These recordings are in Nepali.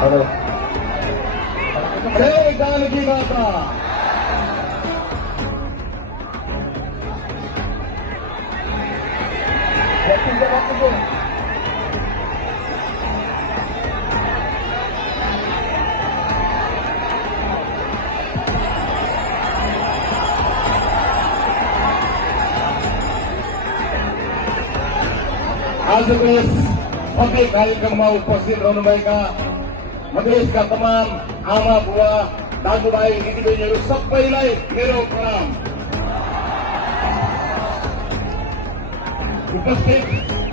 हेलो जय जानकी माता। आजको यस भव्य कार्यक्रममा उपस्थित रहनुभएका मधेसका तमाम आमा बुवा दाजुभाइ दिदीबहिनीहरू सबैलाई मेरो प्रणाम। उपस्थित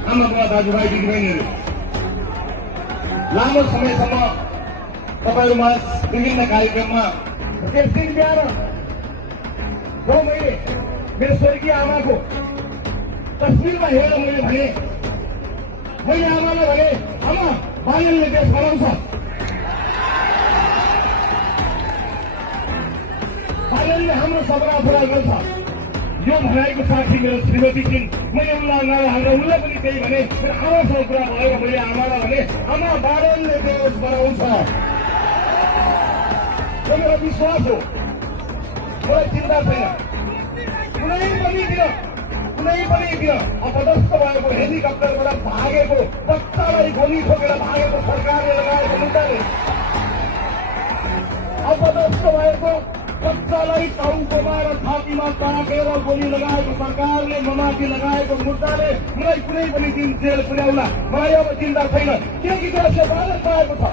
आमा बुवा दाजुभाइ दिदीबहिनीहरू, लामो समयसम्म तपाईहरूमा विभिन्न कार्यक्रममा त्यस दिन बिहान जो मैले मेरो स्वर्गीय आमाको तस्बिरमा हेरेर मैले आमालाई भने आमा बालनले देश बनाउँछ, बालनले हाम्रो सपना पुरा गर्छ, यो भनाइको साथी मेरो श्रीमती छिन्। मैले उनलाई अगाडि हालेर उनलाई पनि त्यही भने मेरो आमासँग कुरा भएर मैले आमालाई भने आमा बालनले देश बनाउँछ। यो मेरो विश्वास हो, मलाई चिन्ता छैन। कुनै पनि दिन अपदस्थ भएको हेलिकप्टरबाट भागेको बच्चालाई गोली ठोकेर भागेको सरकारले लगाएको मुद्दाले, अपदस्थ भएको बच्चालाई टाउकोमा र छातीमा ताकेर गोली लगाएको सरकारले ममाथि लगाएको मुद्दाले मलाई कुनै पनि दिन जेल पुर्याउला मलाई अब चिन्ता छैन, किनकि देशले बालक पाएको छ।